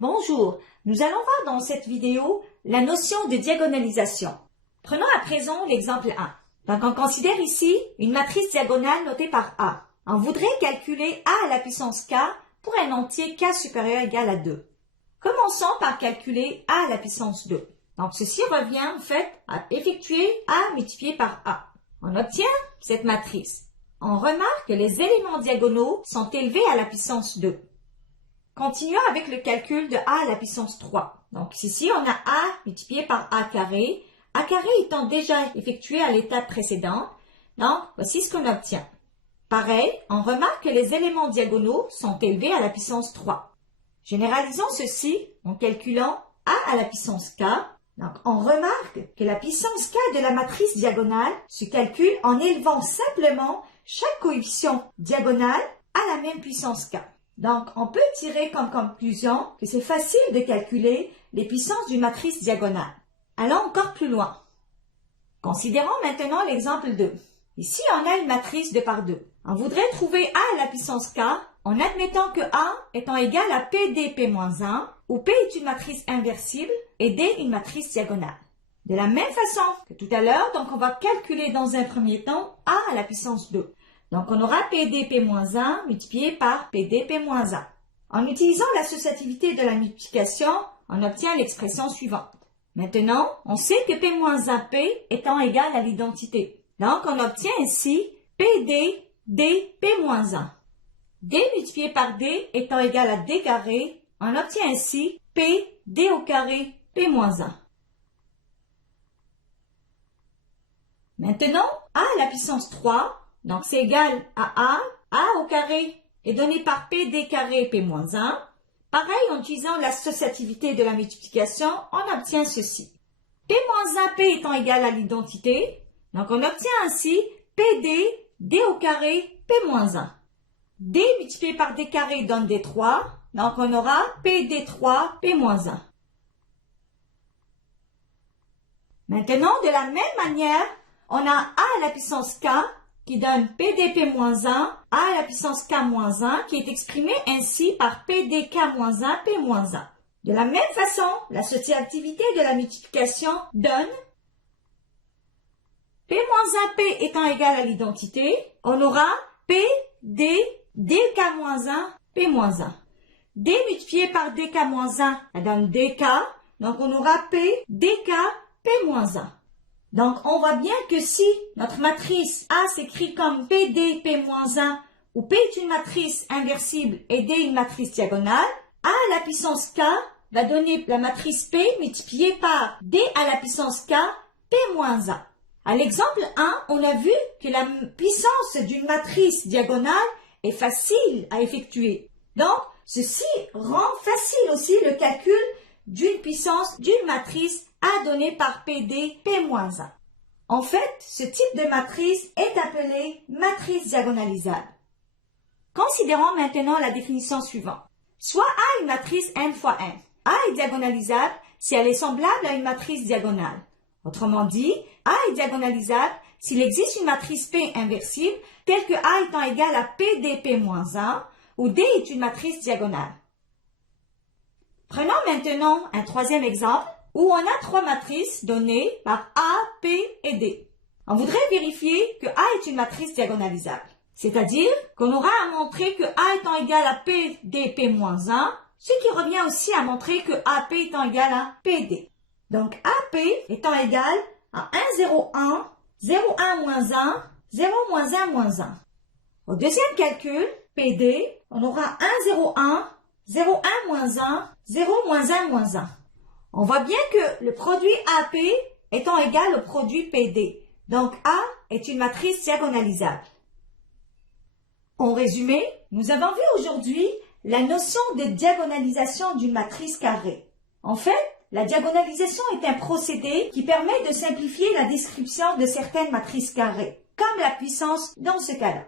Bonjour, nous allons voir dans cette vidéo la notion de diagonalisation. Prenons à présent l'exemple 1. Donc on considère ici une matrice diagonale notée par A. On voudrait calculer A à la puissance K pour un entier K supérieur ou égal à 2. Commençons par calculer A à la puissance 2. Donc ceci revient en fait à effectuer A multiplié par A. On obtient cette matrice. On remarque que les éléments diagonaux sont élevés à la puissance 2. Continuons avec le calcul de A à la puissance 3. Donc ici, on a A multiplié par A carré étant déjà effectué à l'étape précédente. Donc, voici ce qu'on obtient. Pareil, on remarque que les éléments diagonaux sont élevés à la puissance 3. Généralisons ceci en calculant A à la puissance K. Donc, on remarque que la puissance K de la matrice diagonale se calcule en élevant simplement chaque coefficient diagonal à la même puissance K. Donc, on peut tirer comme conclusion que c'est facile de calculer les puissances d'une matrice diagonale. Allons encore plus loin. Considérons maintenant l'exemple 2. Ici, on a une matrice 2 par 2. On voudrait trouver A à la puissance K en admettant que A étant égal à PDP-1, où P est une matrice inversible et D une matrice diagonale. De la même façon que tout à l'heure, donc on va calculer dans un premier temps A à la puissance 2. Donc, on aura PDP-1 multiplié par PDP-1. En utilisant l'associativité de la multiplication, on obtient l'expression suivante. Maintenant, on sait que P-1P étant égal à l'identité. Donc, on obtient ainsi PD, D, P-1. D multiplié par D étant égal à D carré, on obtient ainsi P, D au carré, P-1. Maintenant, A à la puissance 3, donc c'est égal à A au carré est donné par PD carré P-1. Pareil, en utilisant l'associativité de la multiplication, on obtient ceci. P-1P étant égal à l'identité, donc on obtient ainsi PD, D au carré, P-1. D multiplié par D carré donne D3, donc on aura PD3, P-1. Maintenant, de la même manière, on a A à la puissance K qui donne PDP-1, A à la puissance K-1 qui est exprimé ainsi par PDK-1, P-1. De la même façon, l'associativité de la multiplication donne P-P étant égal à l'identité, on aura PD, DK-1, P-1. D multiplié par DK-1, ça donne DK, donc on aura P, DK, P-1. Donc, on voit bien que si notre matrice A s'écrit comme PD, P-1, où P est une matrice inversible et D une matrice diagonale, A à la puissance K va donner la matrice P multipliée par D à la puissance K, P-1. À l'exemple 1, on a vu que la puissance d'une matrice diagonale est facile à effectuer. Donc, ceci rend facile aussi le calcul d'une puissance d'une matrice A donnée par PD, P-1. En fait, ce type de matrice est appelé matrice diagonalisable. Considérons maintenant la définition suivante. Soit A est une matrice n fois n. A est diagonalisable si elle est semblable à une matrice diagonale. Autrement dit, A est diagonalisable s'il existe une matrice P inversible telle que A étant égal à PDP-1 où D est une matrice diagonale. Prenons maintenant un troisième exemple où on a trois matrices données par A, P et D. On voudrait vérifier que A est une matrice diagonalisable. C'est-à-dire qu'on aura à montrer que A étant égal à PDP-1, ce qui revient aussi à montrer que AP étant égal à PD. Donc AP étant égal à 1, 0, 1, 0, 1, moins 1, 0, moins 1, moins 1. Au deuxième calcul, PD, on aura 1, 0, 1, 0, 1, moins 1, 0, moins 1, moins 1. On voit bien que le produit AP étant égal au produit PD. Donc A est une matrice diagonalisable. En résumé, nous avons vu aujourd'hui la notion de diagonalisation d'une matrice carrée. En fait, la diagonalisation est un procédé qui permet de simplifier la description de certaines matrices carrées, comme la puissance dans ce cas-là.